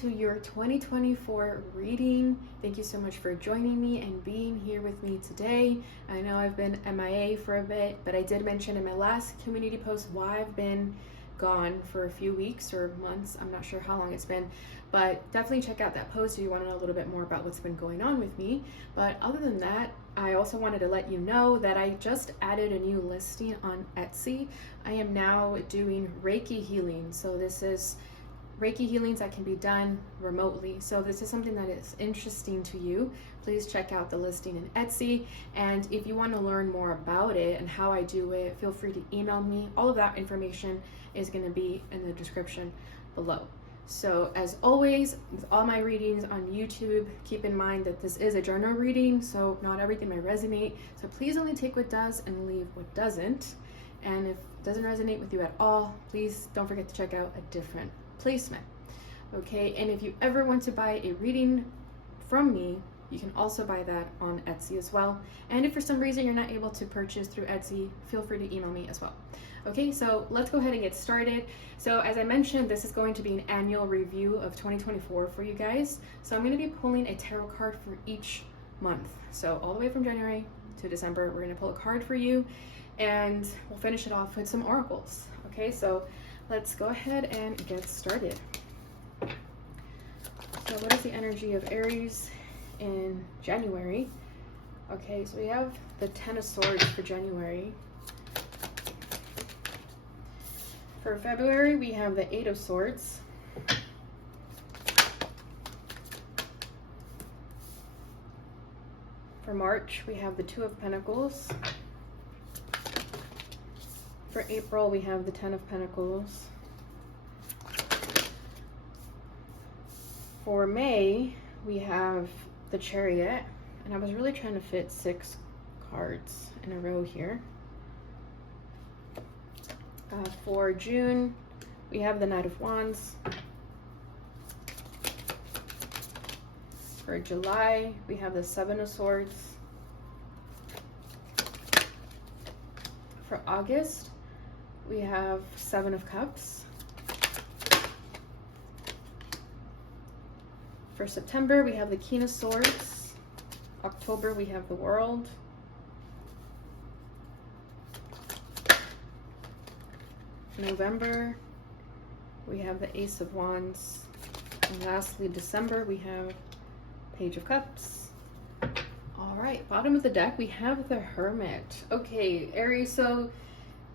to your 2024 reading. Thank you so much for joining me and being here with me today. I know I've been MIA for a bit, but I did mention in my last community post why I've been gone for a few weeks or months. I'm not sure how long it's been, but definitely check out that post if you want to know a little bit more about what's been going on with me. But other than that, I also wanted to let you know that I just added a new listing on Etsy. I am now doing Reiki healing. So this is Reiki healings that can be done remotely. So this is something that is interesting to you. Please check out the listing in Etsy. And if you want to learn more about it and how I do it, feel free to email me. All of that information is going to be in the description below. So as always, with all my readings on YouTube, keep in mind that this is a journal reading, so not everything might resonate. So please only take what does and leave what doesn't. And if it doesn't resonate with you at all, please don't forget to check out a different placement. Okay, and if you ever want to buy a reading from me, you can also buy that on Etsy as well. And if for some reason you're not able to purchase through Etsy, feel free to email me as well. Okay, so let's go ahead and get started. So as I mentioned, this is going to be an annual review of 2024 for you guys. So I'm going to be pulling a tarot card for each month. So all the way from January to December, we're going to pull a card for you, and we'll finish it off with some oracles. Okay, so let's go ahead and get started. So what is the energy of Aries in January? Okay, so we have the Ten of Swords for January. For February, we have the Eight of Swords. For March, we have the Two of Pentacles. For April, we have the Ten of Pentacles. For May, we have the Chariot, and I was really trying to fit 6 cards in a row here. For June, we have the Knight of Wands. For July, we have the Seven of Swords. For August, we have Seven of Cups. For September, we have the King of Swords. October, we have the World. November, we have the Ace of Wands. And lastly, December, we have Page of Cups. All right, bottom of the deck, we have the Hermit. Okay, Aries, so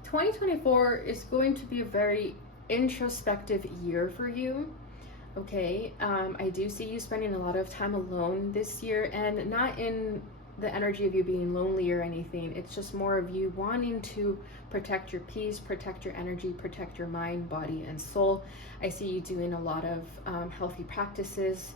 2024 is going to be a very introspective year for you. Okay, I do see you spending a lot of time alone this year, and not in the energy of you being lonely or anything. It's just more of you wanting to protect your peace, protect your energy, protect your mind, body, and soul. I see you doing a lot of healthy practices,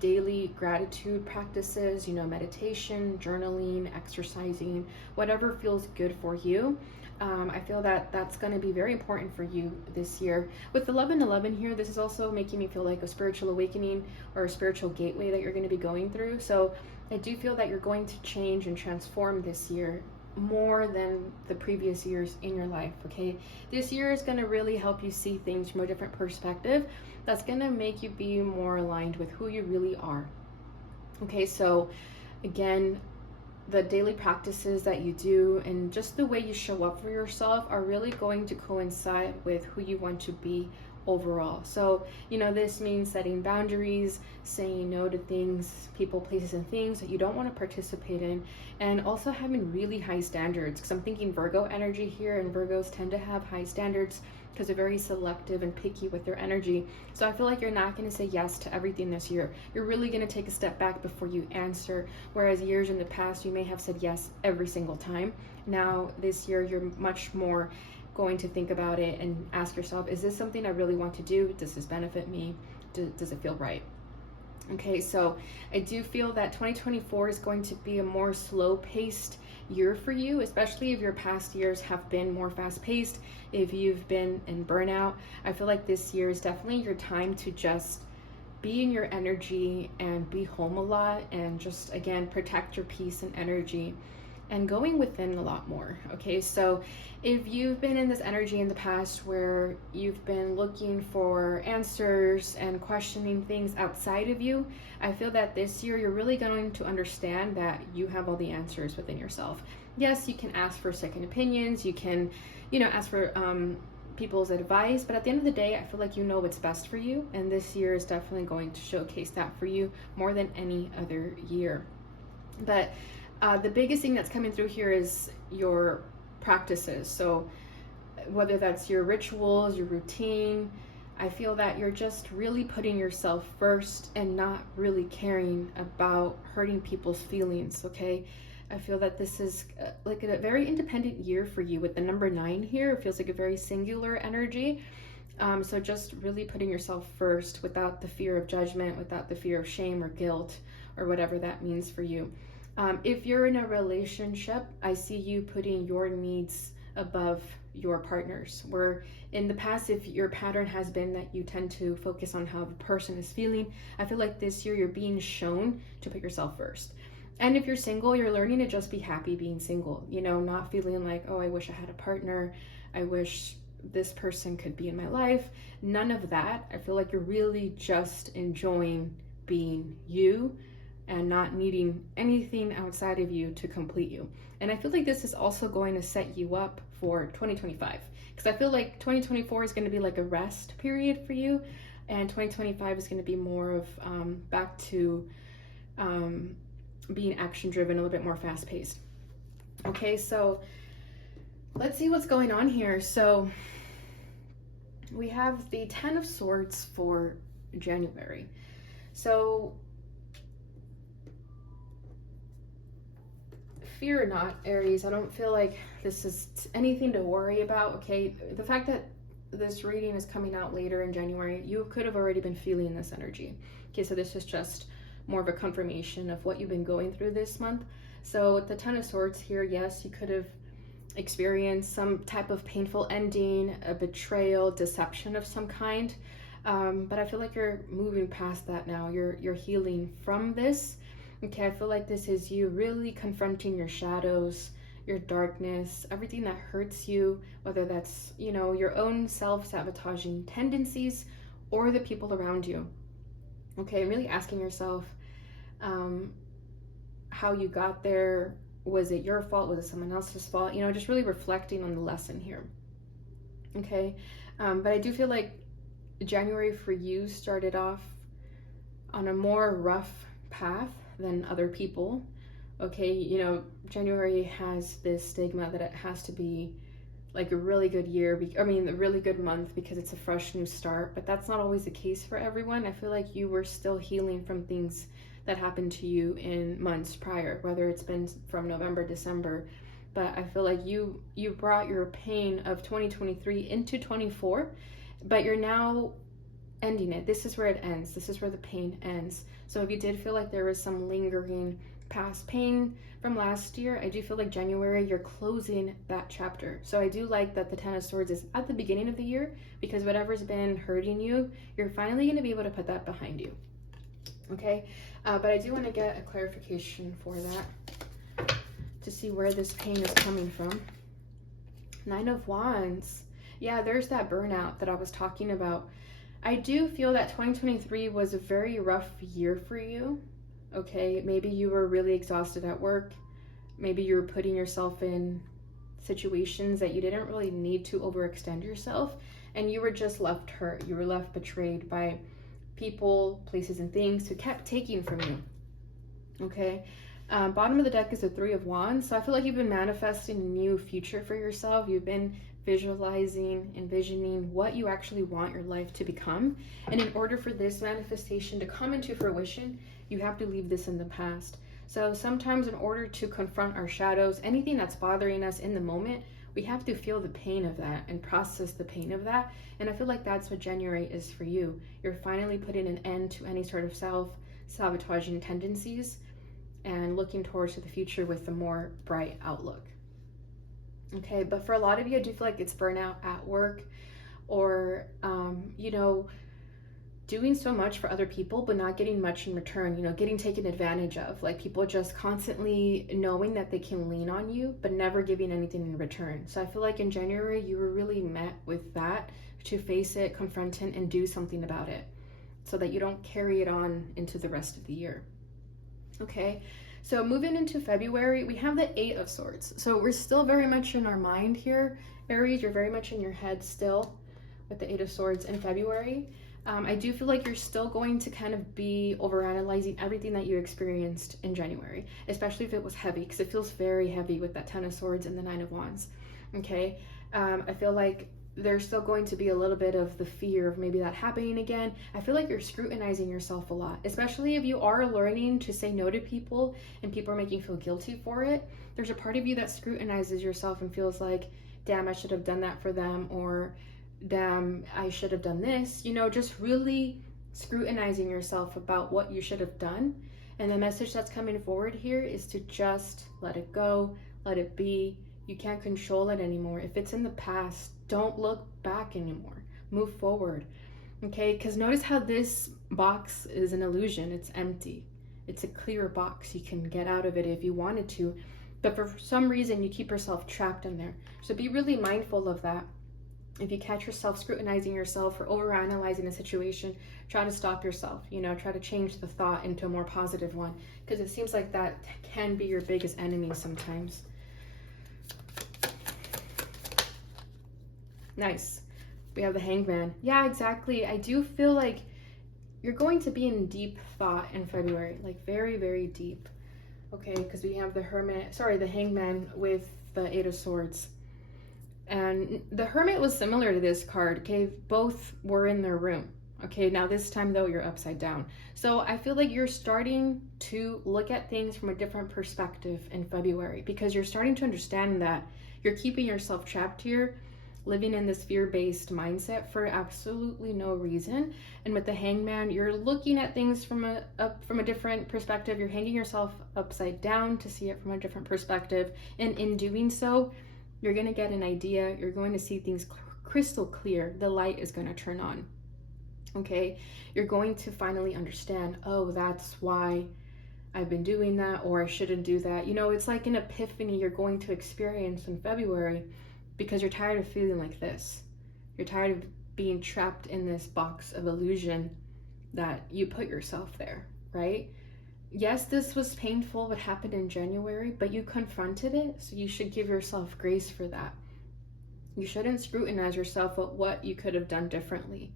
daily gratitude practices, meditation, journaling, exercising, whatever feels good for you. I feel that that's going to be very important for you this year. With 11/11 here, this is also making me feel like a spiritual awakening or a spiritual gateway that you're going to be going through. So I do feel that you're going to change and transform this year more than the previous years in your life, okay? This year is going to really help you see things from a different perspective. That's going to make you be more aligned with who you really are. Okay, so again, the daily practices that you do and just the way you show up for yourself are really going to coincide with who you want to be overall. So, this means setting boundaries, saying no to things, people, places, and things that you don't want to participate in, and also having really high standards. Because I'm thinking Virgo energy here, and Virgos tend to have high standards because they're very selective and picky with their energy. So I feel like you're not going to say yes to everything this year. You're really going to take a step back before you answer, whereas years in the past you may have said yes every single time. Now this year you're much more going to think about it and ask yourself, is this something I really want to do? Does this benefit me? Does it feel right? Okay, so I do feel that 2024 is going to be a more slow-paced year for you, especially if your past years have been more fast-paced. If you've been in burnout, I feel like this year is definitely your time to just be in your energy and be home a lot, and just, again, protect your peace and energy. and going within a lot more. Okay, so if you've been in this energy in the past where you've been looking for answers and questioning things outside of you, I feel that this year you're really going to understand that you have all the answers within yourself. Yes, you can ask for second opinions, you can, ask for people's advice, but at the end of the day, I feel like you know what's best for you, and this year is definitely going to showcase that for you more than any other year. But the biggest thing that's coming through here is your practices. So whether that's your rituals, your routine, I feel that you're just really putting yourself first and not really caring about hurting people's feelings, okay? I feel that this is like a very independent year for you with the number 9 here. It feels like a very singular energy. So just really putting yourself first without the fear of judgment, without the fear of shame or guilt or whatever that means for you. If you're in a relationship, I see you putting your needs above your partner's, where in the past, if your pattern has been that you tend to focus on how the person is feeling, I feel like this year you're being shown to put yourself first. And if you're single, you're learning to just be happy being single, not feeling like, oh, I wish I had a partner, I wish this person could be in my life. None of that. I feel like you're really just enjoying being you and not needing anything outside of you to complete you. And I feel like this is also going to set you up for 2025, because I feel like 2024 is going to be like a rest period for you, and 2025 is going to be more of back to being action driven, a little bit more fast paced. Okay, so let's see what's going on here. So we have the 10 of Swords for January. So fear not, Aries. I don't feel like this is anything to worry about, okay? The fact that this reading is coming out later in January, you could have already been feeling this energy. Okay, so this is just more of a confirmation of what you've been going through this month. So with the 10 of Swords here, yes, you could have experienced some type of painful ending, a betrayal, deception of some kind. But I feel like you're moving past that now. You're healing from this. Okay, I feel like this is you really confronting your shadows, your darkness, everything that hurts you, whether that's, your own self-sabotaging tendencies or the people around you. Okay, really asking yourself how you got there. Was it your fault? Was it someone else's fault? Just really reflecting on the lesson here. Okay, but I do feel like January for you started off on a more rough path than other people. Okay, January has this stigma that it has to be like a really good year, a really good month because it's a fresh new start, but that's not always the case for everyone. I feel like you were still healing from things that happened to you in months prior, whether it's been from November, December, but I feel like you brought your pain of 2023 into 24, but you're now ending it. This is where it ends. This is where the pain ends. So if you did feel like there was some lingering past pain from last year, I do feel like January, you're closing that chapter. So I do like that the 10 of Swords is at the beginning of the year, because whatever's been hurting you, you're finally going to be able to put that behind you. Okay, but I do want to get a clarification for that to see where this pain is coming from. 9 of Wands. Yeah, there's that burnout that I was talking about. I do feel that 2023 was a very rough year for you. Okay, maybe you were really exhausted at work. Maybe you were putting yourself in situations that you didn't really need to overextend yourself, and you were just left hurt. You were left betrayed by people, places, and things who kept taking from you. Okay, bottom of the deck is the 3 of Wands. So I feel like you've been manifesting a new future for yourself. You've been visualizing, envisioning what you actually want your life to become. And in order for this manifestation to come into fruition, you have to leave this in the past. So sometimes in order to confront our shadows, anything that's bothering us in the moment, we have to feel the pain of that and process the pain of that. And I feel like that's what January is for you. You're finally putting an end to any sort of self-sabotaging tendencies and looking towards the future with a more bright outlook. Okay, but for a lot of you, I do feel like it's burnout at work, or doing so much for other people but not getting much in return, you know, getting taken advantage of, like people just constantly knowing that they can lean on you but never giving anything in return. So I feel like in January you were really met with that, to face it, confront it, and do something about it so that you don't carry it on into the rest of the year. Okay, so moving into February, we have the Eight of Swords. So we're still very much in our mind here, Aries. You're very much in your head still with the Eight of Swords in February. I do feel like you're still going to kind of be overanalyzing everything that you experienced in January, especially if it was heavy, because it feels very heavy with that Ten of Swords and the Nine of Wands. Okay, I feel like there's still going to be a little bit of the fear of maybe that happening again. I feel like you're scrutinizing yourself a lot, especially if you are learning to say no to people and people are making you feel guilty for it. There's a part of you that scrutinizes yourself and feels like, damn, I should have done that for them, or damn, I should have done this. You know, just really scrutinizing yourself about what you should have done. And the message that's coming forward here is to just let it go, let it be. You can't control it anymore. If it's in the past, don't look back anymore. Move forward. Okay, because notice how this box is an illusion. It's empty. It's a clear box. You can get out of it if you wanted to, but for some reason you keep yourself trapped in there. So be really mindful of that. If you catch yourself scrutinizing yourself or overanalyzing a situation, try to stop yourself. You know, try to change the thought into a more positive one, because it seems like that can be your biggest enemy sometimes. Nice. We have the Hangman. Yeah, exactly. I do feel like you're going to be in deep thought in February, like very, very deep. Okay, because we have the the Hangman with the Eight of Swords. And the Hermit was similar to this card, okay? Both were in their room. Okay, now this time though, you're upside down. So I feel like you're starting to look at things from a different perspective in February, because you're starting to understand that you're keeping yourself trapped here, living in this fear-based mindset for absolutely no reason. And with the Hangman, you're looking at things from a different perspective. You're hanging yourself upside down to see it from a different perspective. And in doing so, you're going to get an idea. You're going to see things crystal clear. The light is going to turn on. Okay? You're going to finally understand, oh, that's why I've been doing that, or I shouldn't do that. You know, it's like an epiphany you're going to experience in February, because you're tired of feeling like this. You're tired of being trapped in this box of illusion that you put yourself there, right? Yes, this was painful, what happened in January, but you confronted it, so you should give yourself grace for that. You shouldn't scrutinize yourself with what you could have done differently.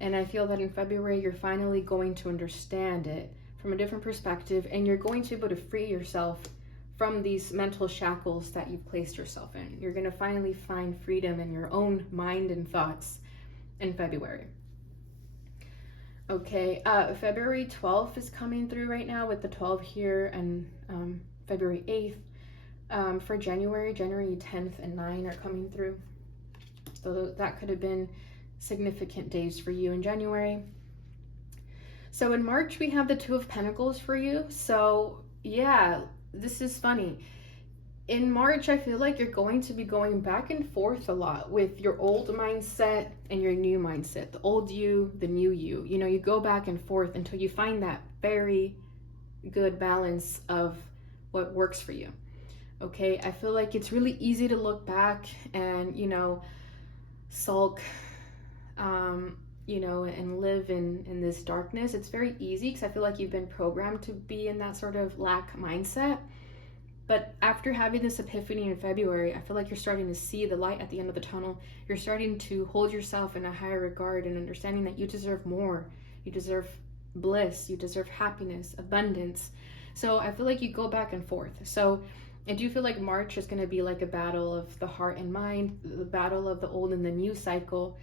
And I feel that in February, you're finally going to understand it from a different perspective, and you're going to be able to free yourself from these mental shackles that you've placed yourself in. You're going to finally find freedom in your own mind and thoughts in February. Okay, February 12th is coming through right now with the 12 here, and February 8th. For January 10th and 9 are coming through. So that could have been significant days for you in January. So in March, we have the Two of Pentacles for you. So yeah, this is funny. In March, I feel like you're going to be going back and forth a lot with your old mindset and your new mindset. The old you, the new you. You know, you go back and forth until you find that very good balance of what works for you. Okay, I feel like it's really easy to look back and, you know, sulk, you know, and live in this darkness. It's very easy because I feel like you've been programmed to be in that sort of lack mindset. But after having this epiphany in February, I feel like you're starting to see the light at the end of the tunnel. You're starting to hold yourself in a higher regard and understanding that you deserve more. You deserve bliss. You deserve happiness, abundance. So I feel like you go back and forth. So I do feel like March is going to be like a battle of the heart and mind, the battle of the old and the new cycle,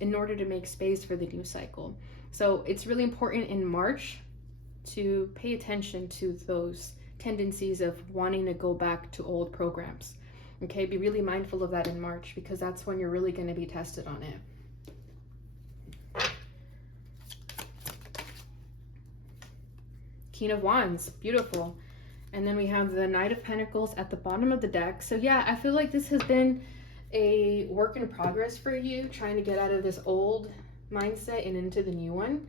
in order to make space for the new cycle. So it's really important in March to pay attention to those tendencies of wanting to go back to old programs. Okay, be really mindful of that in March, because that's when you're really going to be tested on it. King of Wands, beautiful. And then we have the Knight of Pentacles at the bottom of the deck. So yeah, I feel like this has been a work in progress for you, trying to get out of this old mindset and into the new one.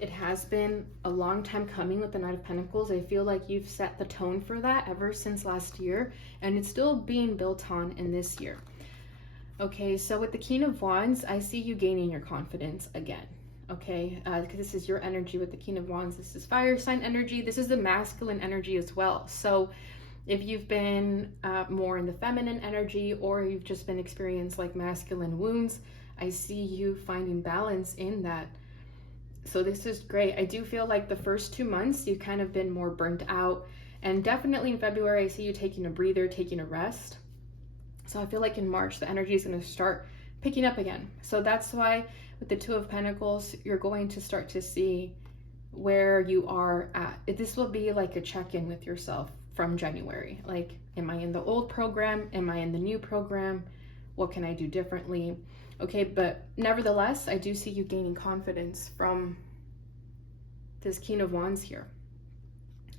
It has been a long time coming with the Knight of Pentacles. I feel like you've set the tone for that ever since last year, and it's still being built on in this year. Okay, so with the King of Wands, I see you gaining your confidence again. Okay, because this is your energy with the King of Wands. This is fire sign energy. This is the masculine energy as well. So if you've been more in the feminine energy, or you've just been experienced like masculine wounds, I see you finding balance in that. So this is great. I do feel like the first 2 months you've kind of been more burnt out, and definitely in February I see you taking a breather, taking a rest. So I feel like in March the energy is going to start picking up again. So that's why with the Two of Pentacles you're going to start to see where you are at. This will be like a check-in with yourself from January. Like, am I in the old program? Am I in the new program? What can I do differently? Okay, but nevertheless, I do see you gaining confidence from this King of Wands here.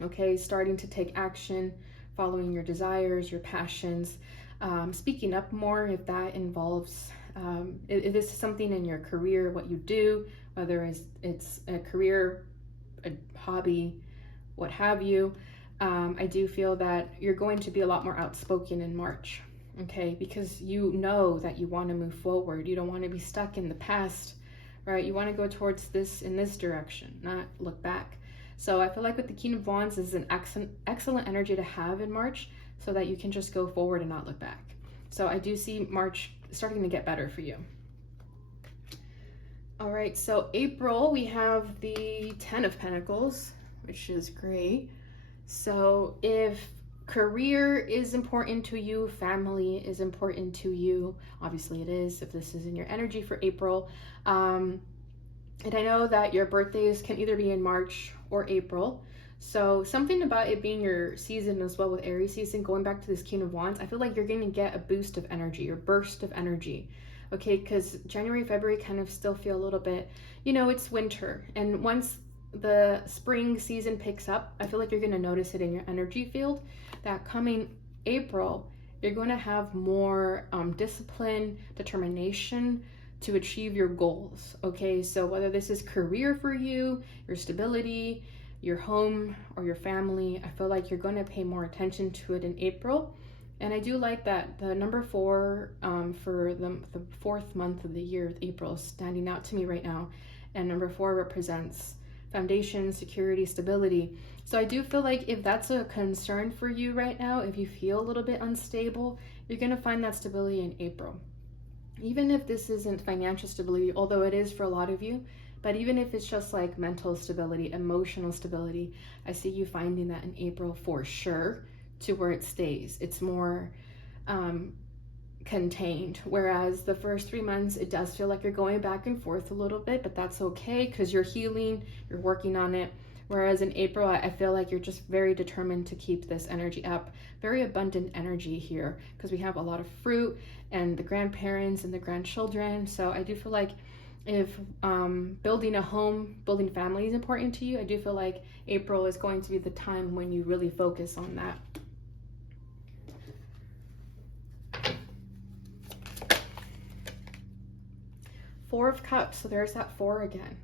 Okay, starting to take action, following your desires, your passions, speaking up more if that involves, if this is something in your career, what you do, whether it's a career, a hobby, what have you. I do feel that you're going to be a lot more outspoken in March. Okay, because you know that you want to move forward. You don't want to be stuck in the past, right? You want to go towards this in this direction, not look back. So I feel like with the King of Wands is an excellent energy to have in March, so that you can just go forward and not look back. So I do see March starting to get better for you. All right, so April, we have the 10 of Pentacles, which is great. So if career is important to you, family is important to you, obviously it is if this is in your energy for April. And I know that your birthdays can either be in March or April. So something about it being your season as well with Aries season, going back to this King of Wands, I feel like you're going to get a boost of energy or burst of energy. Okay, because January, February kind of still feel a little bit, you know, it's winter. And once the spring season picks up, I feel like you're going to notice it in your energy field that coming April, you're going to have more discipline, determination to achieve your goals. Okay, so whether this is career for you, your stability, your home, or your family, I feel like you're going to pay more attention to it in April. And I do like that the number 4 for the 4th month of the year, April, is standing out to me right now. And number 4 represents foundation, security, stability. So I do feel like if that's a concern for you right now, if you feel a little bit unstable, you're going to find that stability in April. Even if this isn't financial stability, although it is for a lot of you, but even if it's just like mental stability, emotional stability, I see you finding that in April for sure, to where it stays. It's more contained, whereas the first 3 months it does feel like you're going back and forth a little bit, but that's okay because you're healing, you're working on it. Whereas in April, I feel like you're just very determined to keep this energy up. Very abundant energy here because we have a lot of fruit and the grandparents and the grandchildren. So I do feel like if building a home, building family is important to you, I do feel like April is going to be the time when you really focus on that. Four of Cups, so there's that 4 again.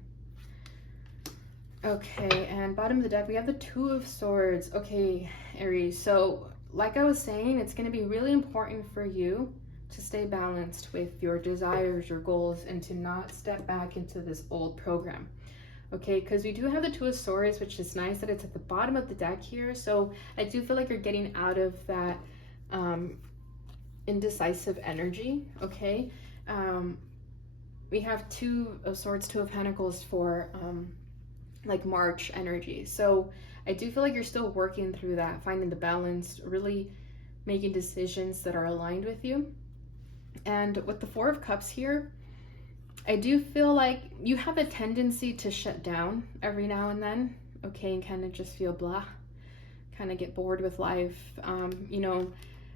Okay, and bottom of the deck, we have the 2 of Swords. Okay, Aries, so like I was saying, it's going to be really important for you to stay balanced with your desires, your goals, and to not step back into this old program. Okay, because we do have the 2 of Swords, which is nice that it's at the bottom of the deck here. So I do feel like you're getting out of that indecisive energy, okay? We have 2 of Swords, 2 of Pentacles for like March energy. So I do feel like you're still working through that, finding the balance, really making decisions that are aligned with you. And with the 4 of Cups here, I do feel like you have a tendency to shut down every now and then, okay, and kind of just feel blah, kind of get bored with life, you know,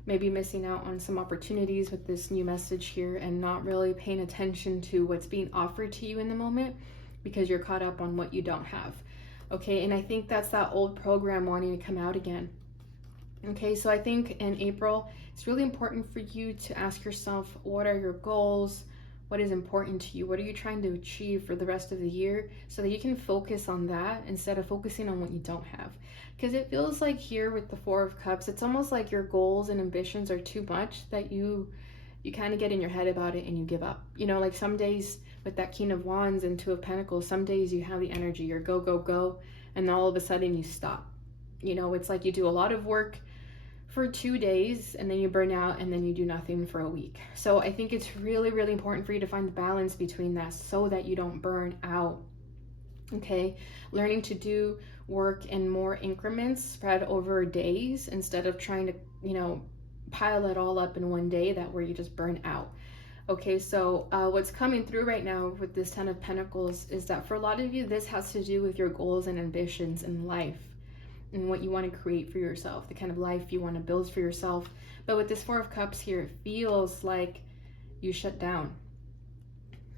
maybe missing out on some opportunities with this new message here and not really paying attention to what's being offered to you in the moment because you're caught up on what you don't have. Okay, and I think that's that old program wanting to come out again. Okay, so I think in April, it's really important for you to ask yourself, what are your goals? what is important to you, what are you trying to achieve for the rest of the year, so that you can focus on that instead of focusing on what you don't have. Because it feels like here with the Four of Cups, it's almost like your goals and ambitions are too much, that you kind of get in your head about it and you give up. You know, like some days with that King of Wands and Two of Pentacles, some days you have the energy, you're go, go, go, and then all of a sudden you stop. You know, it's like you do a lot of work for 2 days and then you burn out and then you do nothing for a week. So I think it's really, really important for you to find the balance between that so that you don't burn out. Okay, learning to do work in more increments spread over days instead of trying to, you know, pile it all up in one day, that where you just burn out. Okay, so what's coming through right now with this Ten of Pentacles is that for a lot of you, this has to do with your goals and ambitions in life and what you want to create for yourself, the kind of life you want to build for yourself. But with this Four of Cups here, it feels like you shut down.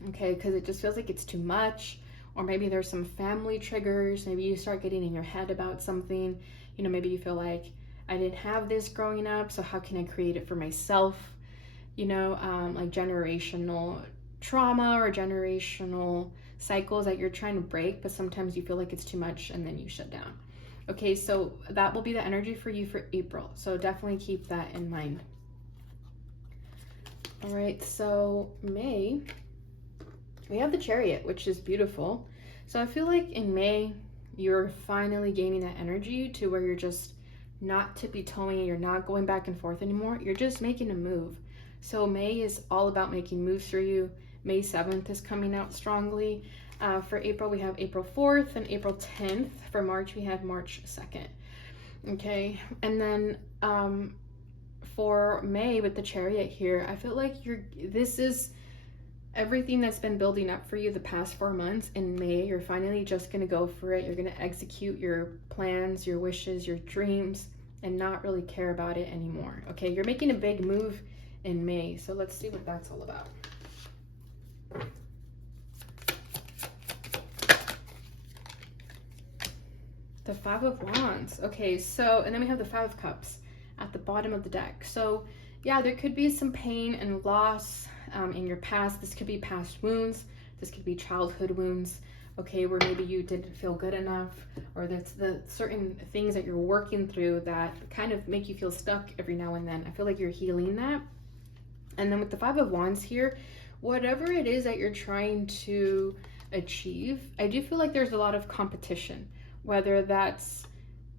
Okay, because it just feels like it's too much, or maybe there's some family triggers. Maybe you start getting in your head about something. You know, maybe you feel like, I didn't have this growing up, so how can I create it for myself? You know, like generational trauma or generational cycles that you're trying to break, but sometimes you feel like it's too much and then you shut down. Okay, so that will be the energy for you for April. So definitely keep that in mind. All right, so May, we have the Chariot, which is beautiful. So I feel like in May, you're finally gaining that energy to where you're just not tippy-toeing, you're not going back and forth anymore. You're just making a move. So May is all about making moves for you. May 7th is coming out strongly. For April, we have April 4th and April 10th. For March, we have March 2nd. Okay, and then for May with the Chariot here, I feel like this is everything that's been building up for you the past 4 months. In May, you're finally just going to go for it. You're going to execute your plans, your wishes, your dreams, and not really care about it anymore. Okay, you're making a big move in May. So let's see what that's all about. The Five of Wands. Okay, so, and then we have the Five of Cups at the bottom of the deck. So yeah, there could be some pain and loss in your past. This could be past wounds. This could be childhood wounds. Okay, where maybe you didn't feel good enough, or that's the certain things that you're working through that kind of make you feel stuck every now and then. I feel like you're healing that. And then with the Five of Wands here, whatever it is that you're trying to achieve, I do feel like there's a lot of competition, whether that's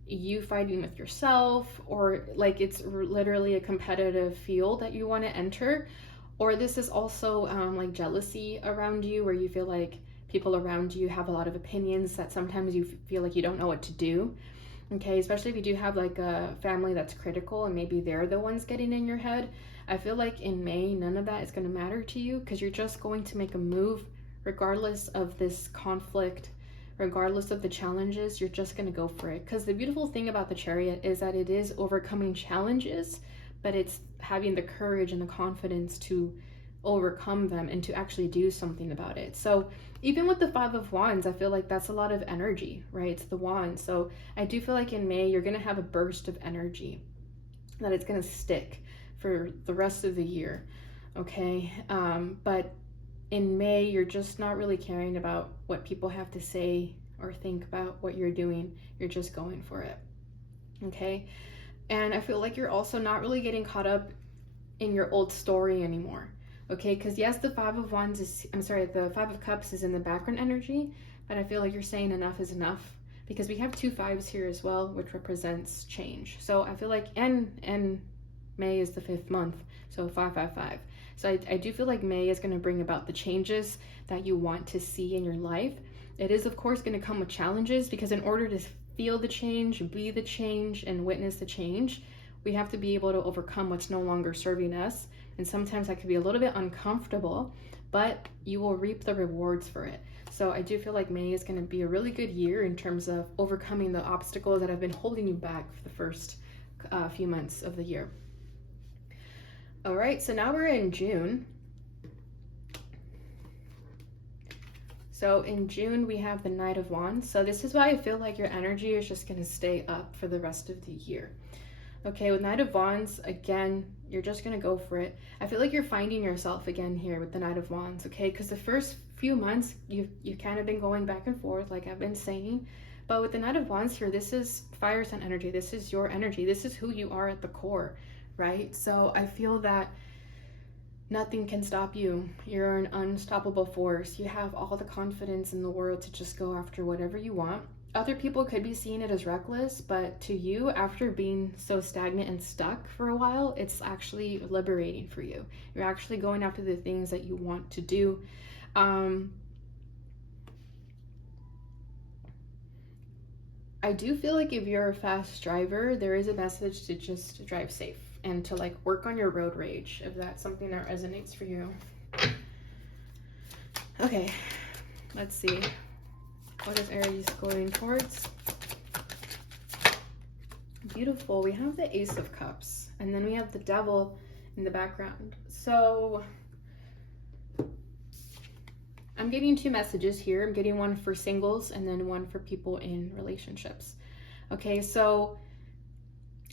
you fighting with yourself, or like it's literally a competitive field that you want to enter, or this is also like jealousy around you, where you feel like people around you have a lot of opinions that sometimes you feel like you don't know what to do. Okay, especially if you do have like a family that's critical and maybe they're the ones getting in your head. I feel like in May, none of that is going to matter to you, because you're just going to make a move regardless of this conflict, regardless of the challenges. You're just going to go for it. Because the beautiful thing about the Chariot is that it is overcoming challenges, but it's having the courage and the confidence to overcome them and to actually do something about it. So even with the Five of Wands, I feel like that's a lot of energy, right? It's the wand. So I do feel like in May, you're going to have a burst of energy that it's going to stick for the rest of the year. Okay. But in May, you're just not really caring about what people have to say or think about what you're doing. You're just going for it. Okay. And I feel like you're also not really getting caught up in your old story anymore. Okay, because yes, the Five of Wands is, the Five of Cups is in the background energy, but I feel like you're saying enough is enough, because we have two fives here as well, which represents change. So I feel like, and May is the 5th month, so 555. So I do feel like May is going to bring about the changes that you want to see in your life. It is, of course, going to come with challenges, because in order to feel the change, be the change, and witness the change, we have to be able to overcome what's no longer serving us. And sometimes that could be a little bit uncomfortable, but you will reap the rewards for it. So I do feel like May is going to be a really good year in terms of overcoming the obstacles that have been holding you back for the first few months of the year. All right, so now we're in June. So in June, we have the Knight of Wands. So this is why I feel like your energy is just going to stay up for the rest of the year. Okay, with Knight of Wands, again, you're just going to go for it. I feel like you're finding yourself again here with the Knight of Wands, okay? Because the first few months, you've kind of been going back and forth, like I've been saying. But with the Knight of Wands here, this is fire sign energy. This is your energy. This is who you are at the core, right? So I feel that nothing can stop you. You're an unstoppable force. You have all the confidence in the world to just go after whatever you want. Other people could be seeing it as reckless, but to you, after being so stagnant and stuck for a while, it's actually liberating for you. You're actually going after the things that you want to do. I do feel like if you're a fast driver, there is a message to just drive safe and to like work on your road rage, if that's something that resonates for you. Okay, let's see. What is Aries going towards? Beautiful. We have the Ace of Cups, and then we have the Devil in the background. So I'm getting two messages here. I'm getting one for singles and then one for people in relationships. Okay, so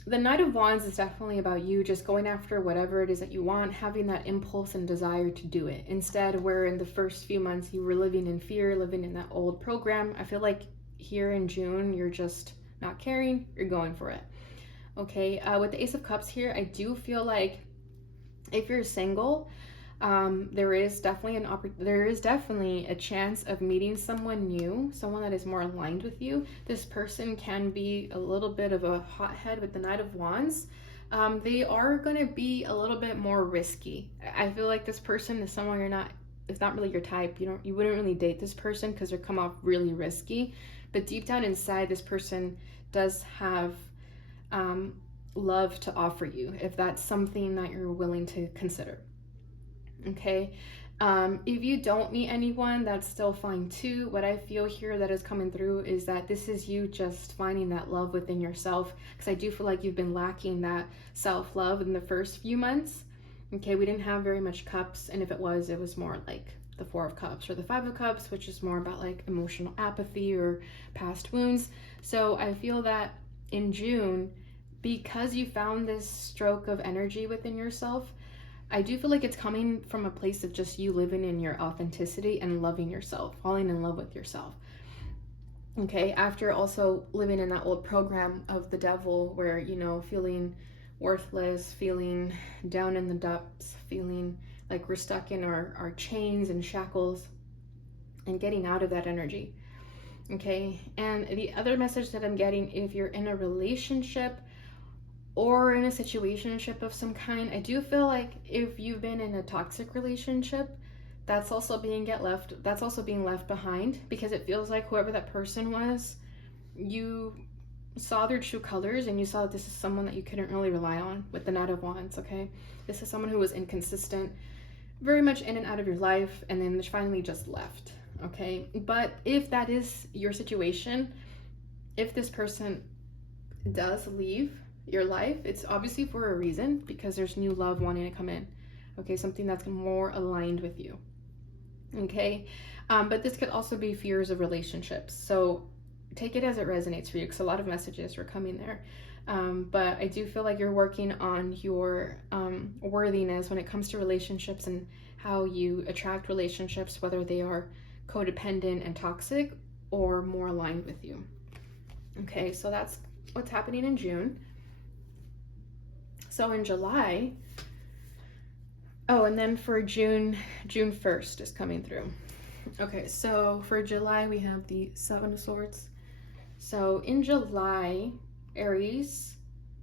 the Knight of Wands is definitely about you just going after whatever it is that you want, having that impulse and desire to do it. Instead, where in the first few months you were living in fear, living in that old program, I feel like here in June, you're just not caring, you're going for it. Okay, with the Ace of Cups here, I do feel like if you're single, there is definitely a chance of meeting someone new, someone that is more aligned with you. This person can be a little bit of a hothead with the Knight of Wands. They are going to be a little bit more risky. I feel like this person is someone it's not really your type. You wouldn't really date this person because they come off really risky. But deep down inside, this person does have love to offer you, if that's something that you're willing to consider. Okay, if you don't meet anyone, that's still fine too. What I feel here that is coming through is that this is you just finding that love within yourself, because I do feel like you've been lacking that self-love in the first few months. Okay, we didn't have very much cups, and if it was more like the Four of Cups or the Five of Cups, which is more about like emotional apathy or past wounds. So I feel that in June, because you found this stroke of energy within yourself, I do feel like it's coming from a place of just you living in your authenticity and loving yourself, falling in love with yourself. Okay, after also living in that old program of the devil where, feeling worthless, feeling down in the depths, feeling like we're stuck in our chains and shackles, and getting out of that energy. Okay, and the other message that I'm getting, if you're in a relationship or in a situationship of some kind, I do feel like if you've been in a toxic relationship, that's also being left behind, because it feels like whoever that person was, you saw their true colors and you saw that this is someone that you couldn't really rely on with the Knight of Wands. Okay, this is someone who was inconsistent, very much in and out of your life, and then finally just left. Okay, but if that is your situation, if this person does leave your life, it's obviously for a reason, because there's new love wanting to come in. Okay, something that's more aligned with you. Okay, but this could also be fears of relationships, so take it as it resonates for you, because a lot of messages are coming there. But I do feel like you're working on your worthiness when it comes to relationships and how you attract relationships, whether they are codependent and toxic or more aligned with you. Okay, so that's what's happening in June. So in July, and then for June 1st is coming through. Okay, so for July, we have the Seven of Swords. So in July, Aries,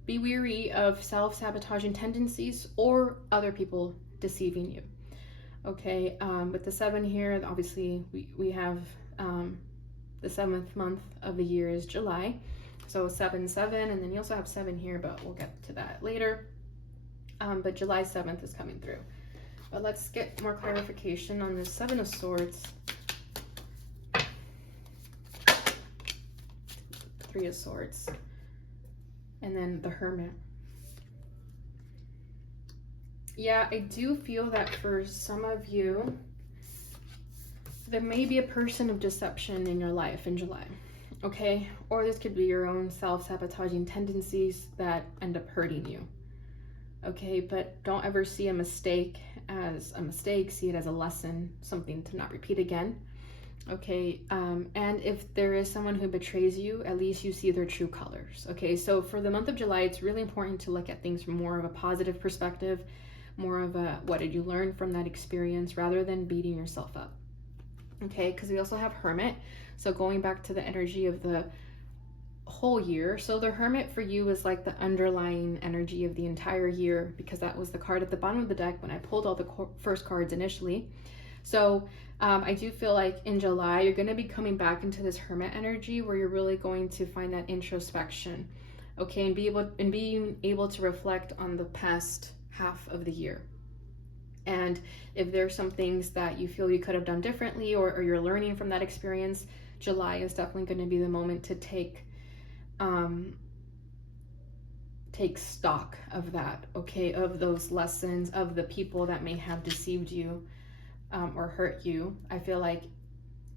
be wary of self-sabotaging tendencies or other people deceiving you. Okay, with the 7 here, obviously we have the 7th month of the year is July. So 7, and then you also have 7 here, but we'll get to that later. But July 7th is coming through. But let's get more clarification on the 7 of Swords. 3 of Swords. And then the Hermit. Yeah, I do feel that for some of you, there may be a person of deception in your life in July. okay? Or this could be your own self-sabotaging tendencies that end up hurting you, okay? But don't ever see a mistake as a mistake. See it as a lesson, something to not repeat again, okay? And if there is someone who betrays you, at least you see their true colors, okay? So for the month of July, it's really important to look at things from more of a positive perspective, more of a what did you learn from that experience, rather than beating yourself up, okay? Because we also have Hermit. So going back to the energy of the whole year. So the Hermit for you is like the underlying energy of the entire year, because that was the card at the bottom of the deck when I pulled all the first cards initially. So I do feel like in July, you're going to be coming back into this Hermit energy where you're really going to find that introspection, okay? And being able to reflect on the past half of the year. And if there's some things that you feel you could have done differently, or you're learning from that experience, July is definitely going to be the moment to take stock of that, okay? Of those lessons, of the people that may have deceived you or hurt you. I feel like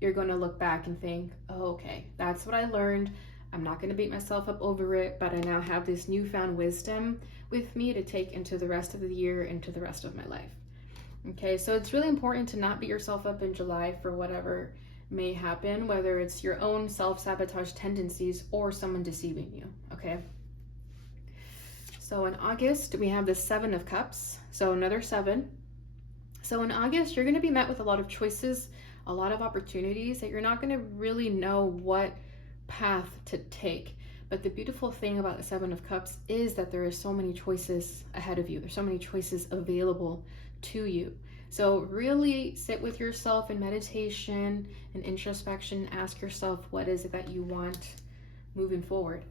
you're going to look back and think, oh, okay, that's what I learned. I'm not going to beat myself up over it, but I now have this newfound wisdom with me to take into the rest of the year, into the rest of my life. Okay, so it's really important to not beat yourself up in July for whatever may happen, whether it's your own self-sabotage tendencies or someone deceiving you, okay? So in August, we have the 7 of Cups, so another 7. So in August, you're going to be met with a lot of choices, a lot of opportunities that you're not going to really know what path to take. But the beautiful thing about the 7 of Cups is that there are so many choices ahead of you. There's so many choices available to you. So really sit with yourself in meditation and introspection. Ask yourself, what is it that you want moving forward?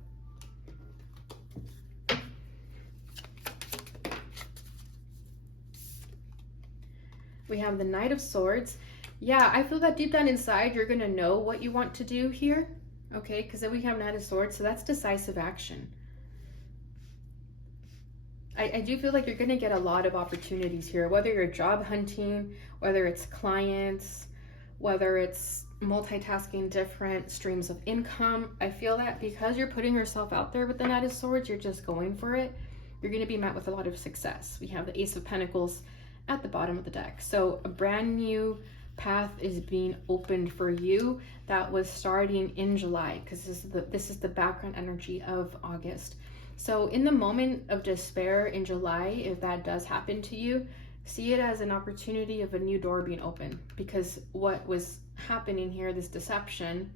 We have the Knight of Swords. Yeah, I feel that deep down inside, you're going to know what you want to do here. Okay, because then we have Knight of Swords, so that's decisive action. I do feel like you're going to get a lot of opportunities here, whether you're job hunting, whether it's clients, whether it's multitasking different streams of income. I feel that because you're putting yourself out there with the Knight of Swords, you're just going for it, you're going to be met with a lot of success. We have the Ace of Pentacles at the bottom of the deck. So a brand new path is being opened for you that was starting in July, because this is the background energy of August. So in the moment of despair in July, if that does happen to you, see it as an opportunity of a new door being open, because what was happening here, this deception,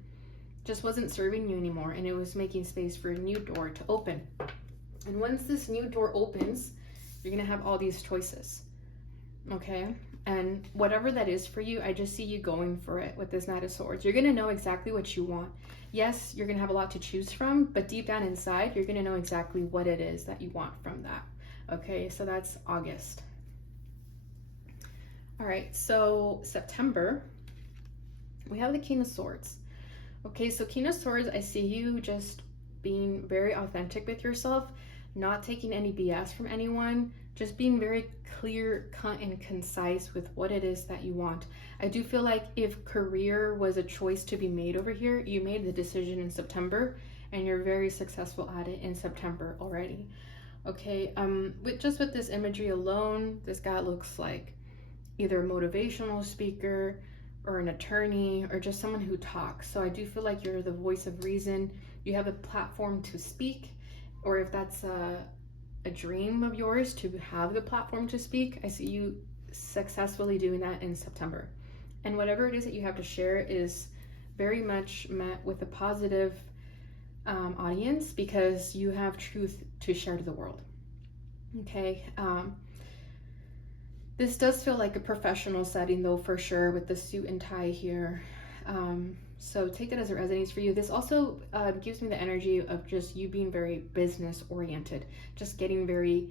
just wasn't serving you anymore, and it was making space for a new door to open. And once this new door opens, you're gonna have all these choices, okay? And whatever that is for you, I just see you going for it with this Knight of Swords. You're gonna know exactly what you want. Yes, you're gonna have a lot to choose from, but deep down inside, you're gonna know exactly what it is that you want from that. Okay, so that's August. All right, so September, we have the King of Swords. Okay, so King of Swords, I see you just being very authentic with yourself, not taking any BS from anyone, just being very clear, cut, and concise with what it is that you want. I do feel like if career was a choice to be made over here, you made the decision in September, and you're very successful at it in September already. Okay, with this imagery alone, this guy looks like either a motivational speaker or an attorney or just someone who talks. So I do feel like you're the voice of reason. You have a platform to speak, or if that's a dream of yours to have the platform to speak, I see you successfully doing that in September. And whatever it is that you have to share is very much met with a positive audience, because you have truth to share to the world. Okay, this does feel like a professional setting though, for sure, with the suit and tie here. So take that as it resonates for you. This also gives me the energy of just you being very business oriented, just getting very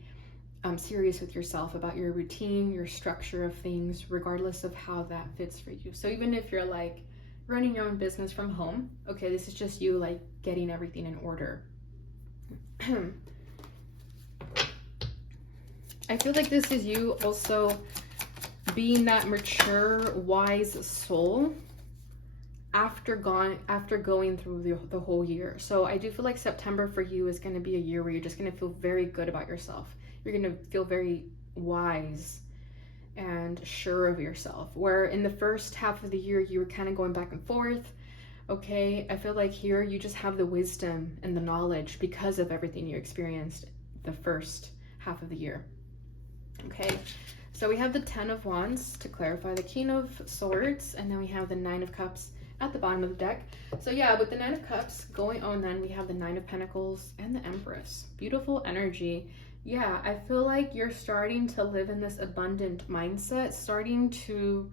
serious with yourself about your routine, your structure of things, regardless of how that fits for you. So even if you're like running your own business from home, okay, this is just you like getting everything in order. I feel like this is you also being that mature, wise soul after going through the whole year. So I do feel like September for you is going to be a year where you're just going to feel very good about yourself. You're going to feel very wise and sure of yourself, where in the first half of the year you were kind of going back and forth. Okay, I feel like here you just have the wisdom and the knowledge because of everything you experienced the first half of the year. Okay, so we have the 10 of Wands to clarify, the King of Swords, and then we have the 9 of Cups at the bottom of the deck. So yeah, with the 9 of Cups going on, then we have the 9 of Pentacles and the Empress. Beautiful energy. Yeah, I feel like you're starting to live in this abundant mindset, starting to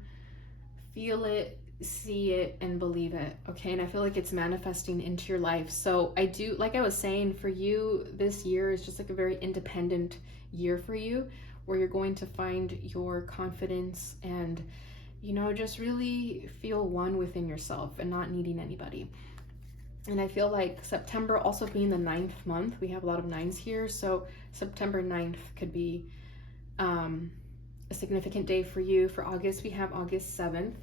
feel it, see it, and believe it. Okay, and I feel like it's manifesting into your life. So I do, like I was saying, for you, this year is just like a very independent year for you, where you're going to find your confidence and, you know, just really feel one within yourself and not needing anybody. And I feel like September also being the 9th month, we have a lot of 9s here. So September 9th could be a significant day for you. For August, we have August 7th.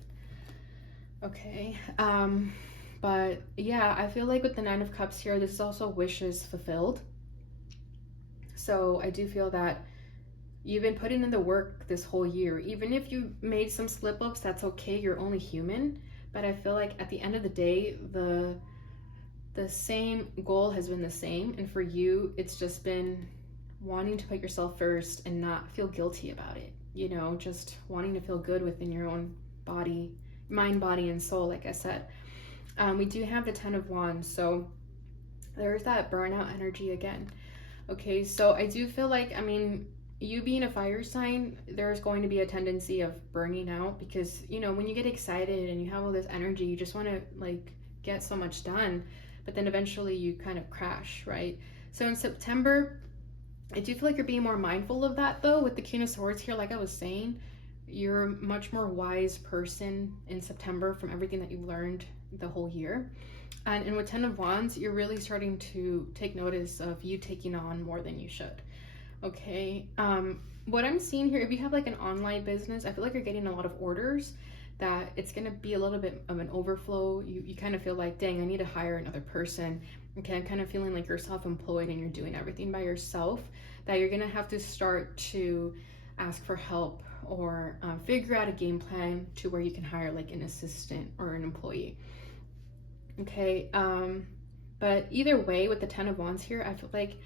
Okay. But yeah, I feel like with the 9 of Cups here, this is also wishes fulfilled. So I do feel that you've been putting in the work this whole year. Even if you made some slip ups, that's okay. You're only human. But I feel like at the end of the day, the same goal has been the same. And for you, it's just been wanting to put yourself first and not feel guilty about it. You know, just wanting to feel good within your own body, mind, body, and soul, like I said. We do have the 10 of Wands. So there's that burnout energy again. Okay, so I do feel like, I mean, you being a fire sign, there's going to be a tendency of burning out because, you know, when you get excited and you have all this energy, you just want to like get so much done, but then eventually you kind of crash, right? So in September, I do feel like you're being more mindful of that though. With the King of Swords here, like I was saying, you're a much more wise person in September from everything that you've learned the whole year. And with 10 of Wands, you're really starting to take notice of you taking on more than you should. Okay, what I'm seeing here, if you have like an online business, I feel like you're getting a lot of orders that it's going to be a little bit of an overflow. You kind of feel like, dang, I need to hire another person. Okay, I'm kind of feeling like you're self-employed and you're doing everything by yourself, that you're going to have to start to ask for help or figure out a game plan to where you can hire like an assistant or an employee. Okay, but either way, with the 10 of Wands here, I feel like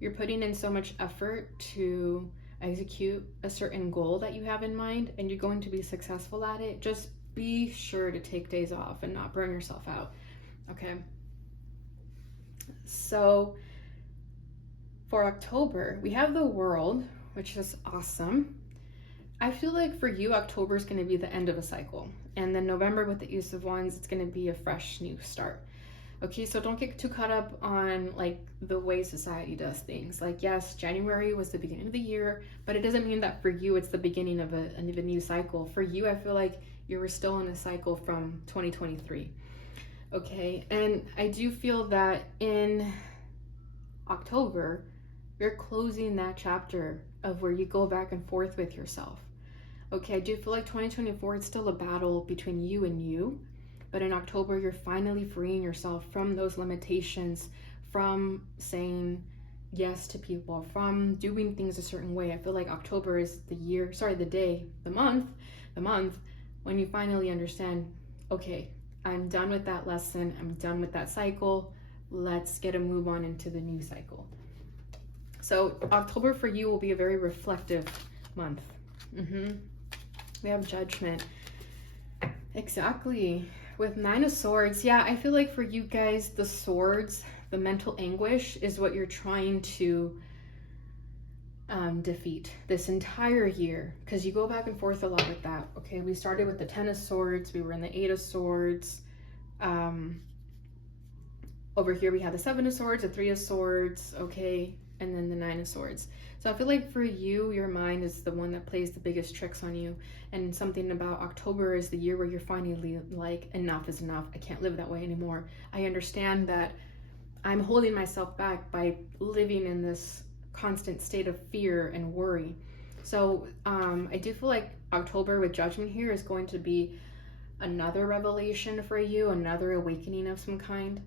you're putting in so much effort to execute a certain goal that you have in mind, and you're going to be successful at it. Just be sure to take days off and not burn yourself out. Okay. So for October, we have the World, which is awesome. I feel like for you, October is going to be the end of a cycle. And then November with the Ace of Wands, it's going to be a fresh new start. Okay, so don't get too caught up on like the way society does things. Like, yes, January was the beginning of the year, but it doesn't mean that for you it's the beginning of a new cycle. For you, I feel like you were still in a cycle from 2023. Okay, and I do feel that in October, you're closing that chapter of where you go back and forth with yourself. Okay, I do feel like 2024 is still a battle between you and you. But in October, you're finally freeing yourself from those limitations, from saying yes to people, from doing things a certain way. I feel like October is the month when you finally understand, okay, I'm done with that lesson. I'm done with that cycle. Let's get a move on into the new cycle. So October for you will be a very reflective month. We have Judgment. Exactly. With 9 of Swords, yeah, I feel like for you guys, the swords, the mental anguish is what you're trying to defeat this entire year, because you go back and forth a lot with that. Okay, we started with the 10 of Swords, we were in the 8 of Swords. Over here we have the 7 of Swords, the 3 of Swords, okay, and then the 9 of Swords. So I feel like for you, your mind is the one that plays the biggest tricks on you. And something about October is the year where you're finally like, enough is enough. I can't live that way anymore. I understand that I'm holding myself back by living in this constant state of fear and worry. So I do feel like October with Judgment here is going to be another revelation for you, another awakening of some kind.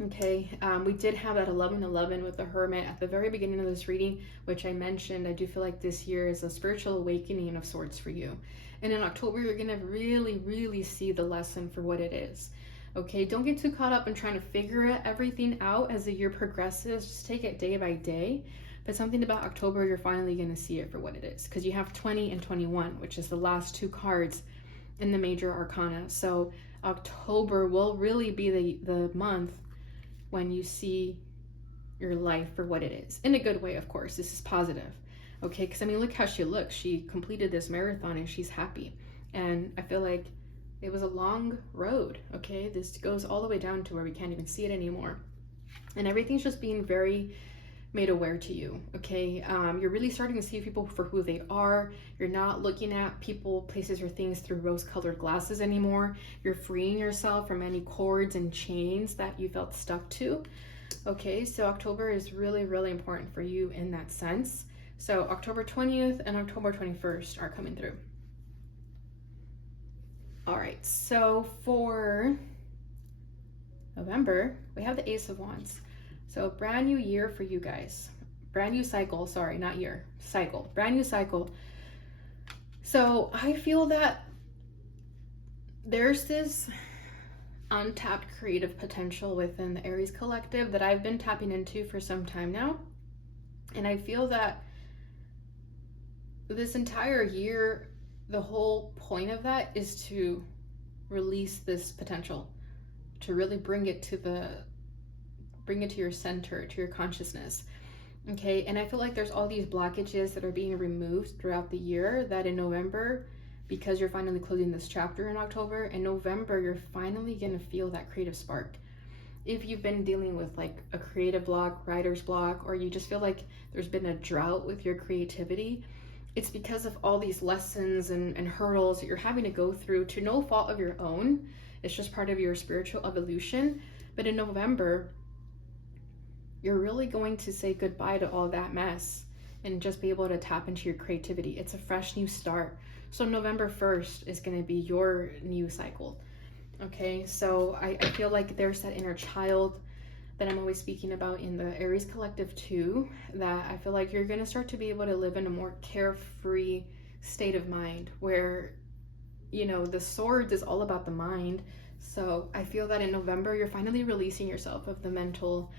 Okay, we did have that 11-11 with the Hermit at the very beginning of this reading, which I mentioned. I do feel like this year is a spiritual awakening of sorts for you. And in October, you're going to really, really see the lesson for what it is. Okay, don't get too caught up in trying to figure everything out as the year progresses. Just take it day by day. But something about October, you're finally going to see it for what it is. Because you have 20 and 21, which is the last two cards in the major arcana. So October will really be the month when you see your life for what it is. In a good way, of course. This is positive. Okay, because I mean, look how she looks. She completed this marathon and she's happy. And I feel like it was a long road. Okay, this goes all the way down to where we can't even see it anymore. And everything's just being very made aware to you. Okay, you're really starting to see people for who they are. You're not looking at people, places, or things through rose-colored glasses anymore. You're freeing yourself from any cords and chains that you felt stuck to. Okay, so October is really, really important for you in that sense. So October 20th and October 21st are coming through. All right, so for November, we have the Ace of Wands. So brand new year for you guys. Brand new cycle, sorry, not year, cycle. Brand new cycle. So I feel that there's this untapped creative potential within the Aries collective that I've been tapping into for some time now. And I feel that this entire year, the whole point of that is to release this potential, to really bring it to your center, to your consciousness. Okay, and I feel like there's all these blockages that are being removed throughout the year, that in November, because you're finally closing this chapter in October, in November, you're finally gonna feel that creative spark. If you've been dealing with like a creative block, writer's block, or you just feel like there's been a drought with your creativity, it's because of all these lessons and hurdles that you're having to go through to no fault of your own. It's just part of your spiritual evolution. But in November, you're really going to say goodbye to all that mess and just be able to tap into your creativity. It's a fresh new start. So November 1st is going to be your new cycle. Okay, so I feel like there's that inner child that I'm always speaking about in the Aries collective too, that I feel like you're going to start to be able to live in a more carefree state of mind where, you know, the swords is all about the mind. So I feel that in November, you're finally releasing yourself of the mental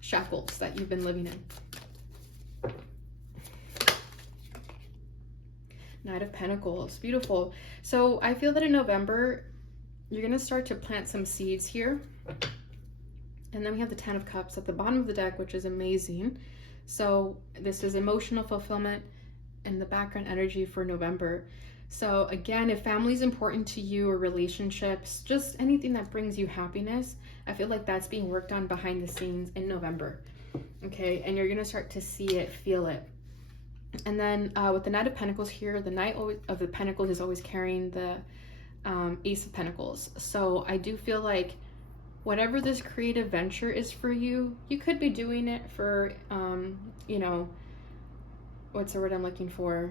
shackles that you've been living in. Knight of Pentacles, beautiful. So I feel that in November, you're going to start to plant some seeds here. And then we have the Ten of Cups at the bottom of the deck, which is amazing. So this is emotional fulfillment and the background energy for November. So again, if family is important to you, or relationships, just anything that brings you happiness, I feel like that's being worked on behind the scenes in November. Okay, and you're going to start to see it, feel it. And then with the Knight of Pentacles here, the Knight of the Pentacles is always carrying the Ace of Pentacles. So I do feel like whatever this creative venture is for you, you could be doing it for, you know, what's the word I'm looking for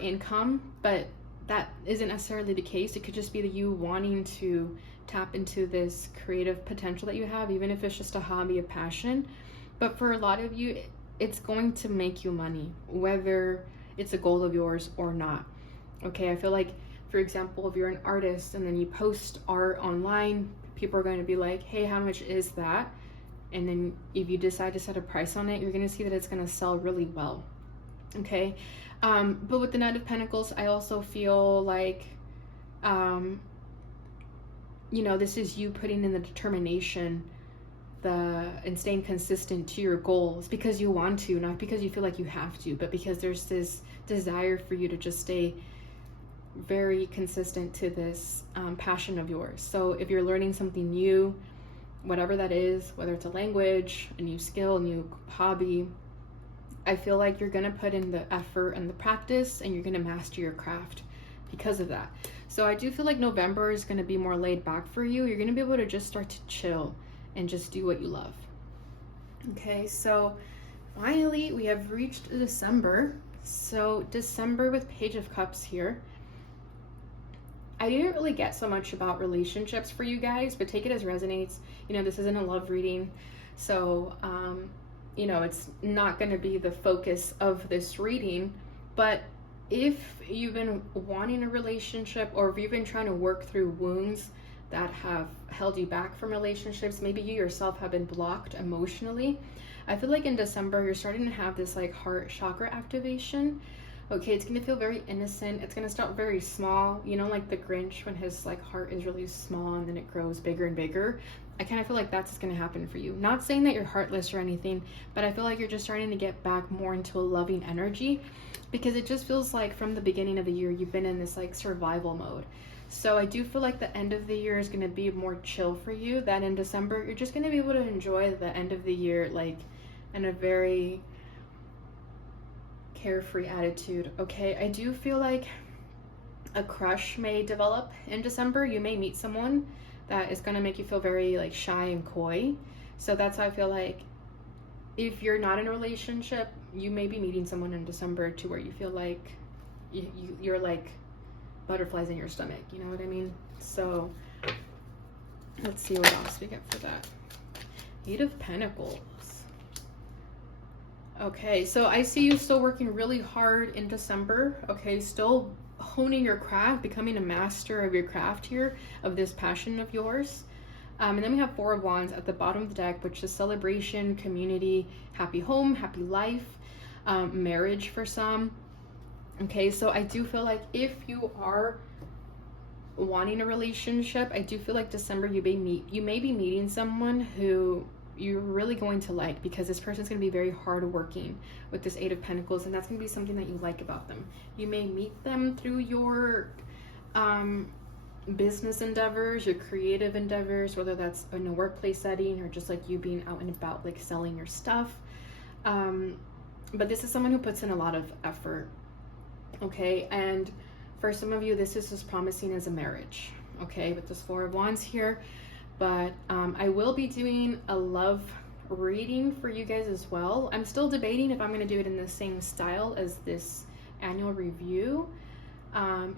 income, but that isn't necessarily the case. It could just be that you wanting to tap into this creative potential that you have, even if it's just a hobby, a passion. But for a lot of you, it's going to make you money, whether it's a goal of yours or not. Okay, I feel like, for example, if you're an artist and then you post art online, people are going to be like, hey, how much is that? And then if you decide to set a price on it, you're going to see that it's going to sell really well. Okay, but with the Knight of Pentacles, I also feel like, you know, this is you putting in the determination, and staying consistent to your goals because you want to, not because you feel like you have to, but because there's this desire for you to just stay very consistent to this passion of yours. So if you're learning something new, whatever that is, whether it's a language, a new skill, a new hobby, I feel like you're going to put in the effort and the practice, and you're going to master your craft because of that. So I do feel like November is going to be more laid back for you. You're going to be able to just start to chill and just do what you love. Okay, so finally we have reached December. So December with Page of Cups here. I didn't really get so much about relationships for you guys, but take it as resonates. You know, this isn't a love reading. So, you know, it's not going to be the focus of this reading. But if you've been wanting a relationship, or if you've been trying to work through wounds that have held you back from relationships, maybe you yourself have been blocked emotionally, I feel like in December, you're starting to have this like heart chakra activation. Okay, it's gonna feel very innocent. It's gonna start very small, you know, like the Grinch when his like heart is really small and then it grows bigger and bigger. I kind of feel like that's gonna happen for you. Not saying that you're heartless or anything, but I feel like you're just starting to get back more into a loving energy, because it just feels like from the beginning of the year, you've been in this like survival mode. So I do feel like the end of the year is gonna be more chill for you. That in December, you're just gonna be able to enjoy the end of the year like in a very carefree attitude. Okay, I do feel like a crush may develop in December. You may meet someone that is going to make you feel very like shy and coy. So that's how I feel like if you're not in a relationship, you may be meeting someone in December to where you feel like you're like butterflies in your stomach, you know what I mean? So let's see what else we get for that. 8 of Pentacles. Okay, so I see you still working really hard in December. Okay, still honing your craft, becoming a master of your craft here, of this passion of yours. And then we have 4 of Wands at the bottom of the deck, which is celebration, community, happy home, happy life, marriage for some. Okay, so I do feel like if you are wanting a relationship, I do feel like December you may be meeting someone who you're really going to like, because this person's going to be very hardworking with this 8 of Pentacles, and that's going to be something that you like about them. You may meet them through your business endeavors, your creative endeavors, whether that's in a workplace setting or just like you being out and about like selling your stuff. But this is someone who puts in a lot of effort. Okay, and for some of you, this is as promising as a marriage. Okay, with this 4 of Wands here. But I will be doing a love reading for you guys as well. I'm still debating if I'm going to do it in the same style as this annual review.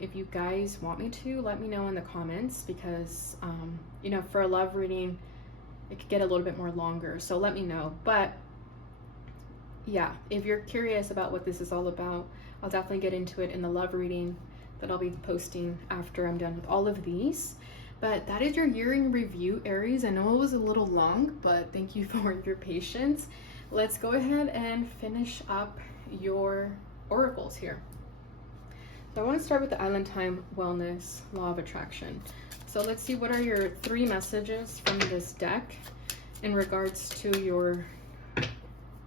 If you guys want me to, let me know in the comments, because you know, for a love reading it could get a little bit more longer, so let me know. But yeah, if you're curious about what this is all about, I'll definitely get into it in the love reading that I'll be posting after I'm done with all of these. But that is your year in review, Aries. I know it was a little long, but thank you for your patience. Let's go ahead and finish up your oracles here. So I want to start with the Island Time Wellness Law of Attraction. So let's see, what are your 3 messages from this deck in regards to your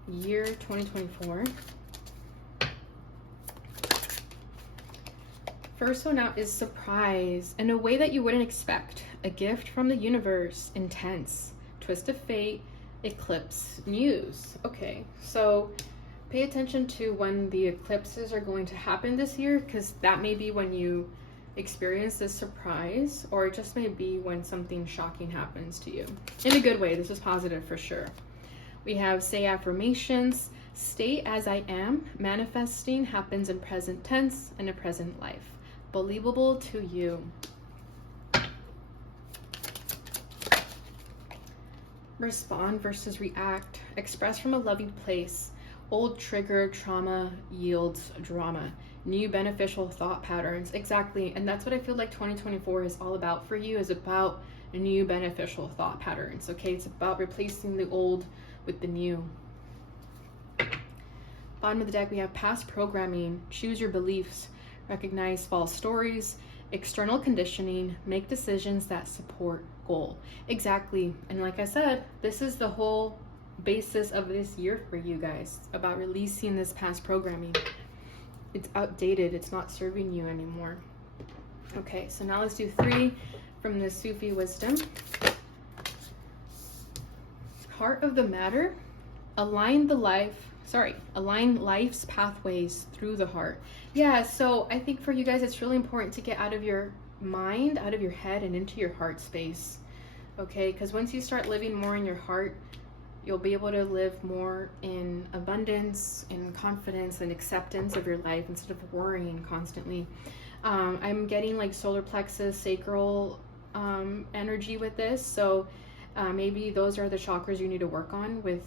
year 2024. First one out is surprise, in a way that you wouldn't expect. A gift from the universe, intense, twist of fate, eclipse news. Okay, so pay attention to when the eclipses are going to happen this year, because that may be when you experience this surprise, or it just may be when something shocking happens to you. In a good way, this is positive for sure. We have say affirmations, stay as I am, manifesting happens in present tense and a present life. Believable to you. Respond versus react. Express from a loving place. Old trigger trauma yields drama. New beneficial thought patterns. Exactly. And that's what I feel like 2024 is all about for you, is about new beneficial thought patterns. Okay, it's about replacing the old with the new. Bottom of the deck, we have past programming. Choose your beliefs. Recognize false stories, external conditioning, make decisions that support goal. Exactly. And like I said, this is the whole basis of this year for you guys, about releasing this past programming. It's outdated. It's not serving you anymore. Okay, so now let's do 3 from the Sufi wisdom. Heart of the matter, align life's pathways through the heart. Yeah, so I think for you guys, it's really important to get out of your mind, out of your head, and into your heart space. Okay, because once you start living more in your heart, you'll be able to live more in abundance, in confidence, and acceptance of your life instead of worrying constantly. I'm getting like solar plexus, sacral energy with this. So maybe those are the chakras you need to work on with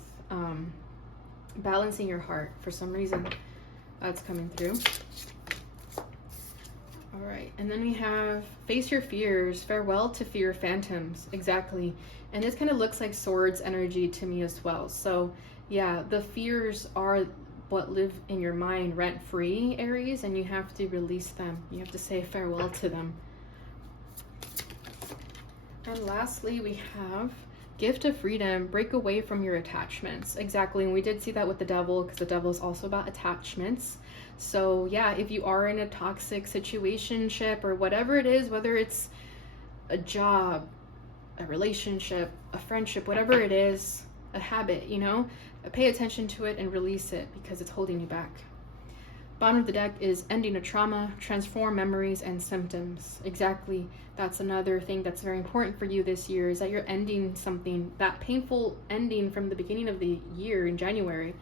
balancing your heart. For some reason, that's coming through. All right, and then we have face your fears, farewell to fear phantoms. Exactly. And this kind of looks like swords energy to me as well. So yeah, the fears are what live in your mind rent free, Aries, and you have to release them. You have to say farewell to them. And lastly, we have gift of freedom, break away from your attachments. Exactly, and we did see that with the devil, because the devil is also about attachments. So yeah, if you are in a toxic situationship or whatever it is, whether it's a job, a relationship, a friendship, whatever it is, a habit, you know, pay attention to it and release it because it's holding you back. Bottom of the deck is ending a trauma, transform memories and symptoms. Exactly. That's another thing that's very important for you this year, is that you're ending something, that painful ending from the beginning of the year in January.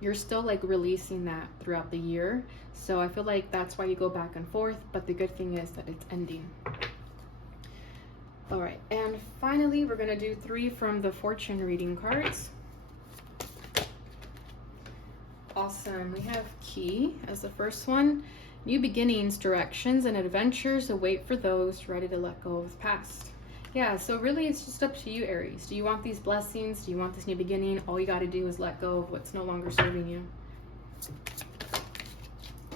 You're still like releasing that throughout the year. So I feel like that's why you go back and forth. But the good thing is that it's ending. All right. And finally, we're going to do 3 from the fortune reading cards. Awesome. We have key as the first one. New beginnings, directions, and adventures await for those ready to let go of the past. Yeah, so really it's just up to you, Aries. Do you want these blessings? Do you want this new beginning? All you got to do is let go of what's no longer serving you.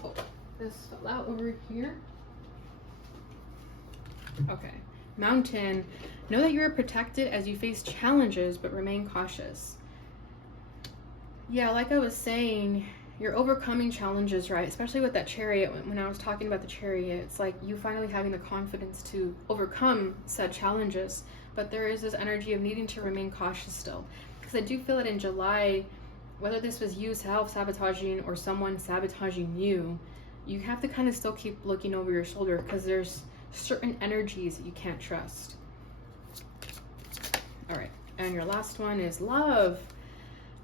Oh, this fell out over here. Okay. Mountain. Know that you are protected as you face challenges, but remain cautious. Yeah, like I was saying, you're overcoming challenges, right? Especially with that chariot. When I was talking about the chariot, it's like you finally having the confidence to overcome said challenges. But there is this energy of needing to remain cautious still. Because I do feel that in July, whether this was you self-sabotaging or someone sabotaging you, you have to kind of still keep looking over your shoulder because there's certain energies that you can't trust. All right, and your last one is love.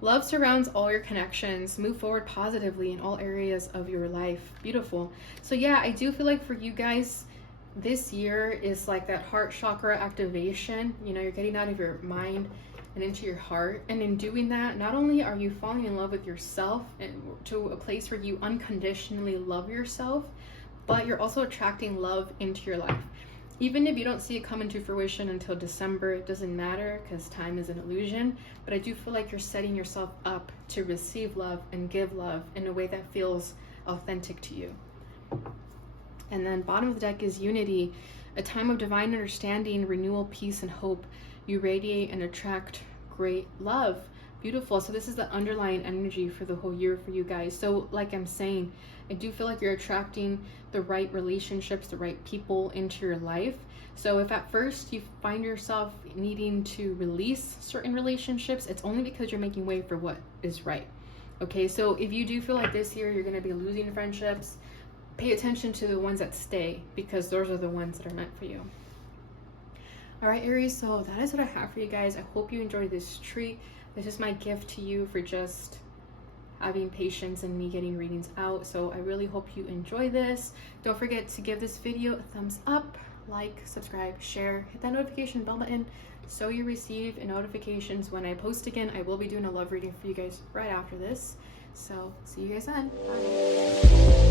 Love surrounds all your connections. Move forward positively in all areas of your life. Beautiful. So yeah, I do feel like for you guys, this year is like that heart chakra activation. You know, you're getting out of your mind and into your heart. And in doing that, not only are you falling in love with yourself and to a place where you unconditionally love yourself, but you're also attracting love into your life. Even if you don't see it come into fruition until December, it doesn't matter because time is an illusion. But I do feel like you're setting yourself up to receive love and give love in a way that feels authentic to you. And then bottom of the deck is unity, a time of divine understanding, renewal, peace, and hope. You radiate and attract great love. Beautiful. So this is the underlying energy for the whole year for you guys. So like I'm saying, I do feel like you're attracting the right relationships, the right people into your life. So if at first you find yourself needing to release certain relationships, it's only because you're making way for what is right. Okay, so if you do feel like this year you're going to be losing friendships, pay attention to the ones that stay because those are the ones that are meant for you. All right, Aries, so that is what I have for you guys. I hope you enjoyed this treat. This is my gift to you for just having patience and me getting readings out. So I really hope you enjoy this. Don't forget to give this video a thumbs up, like, subscribe, share, hit that notification bell button so you receive notifications when I post again. I will be doing a love reading for you guys right after this. So see you guys then. Bye.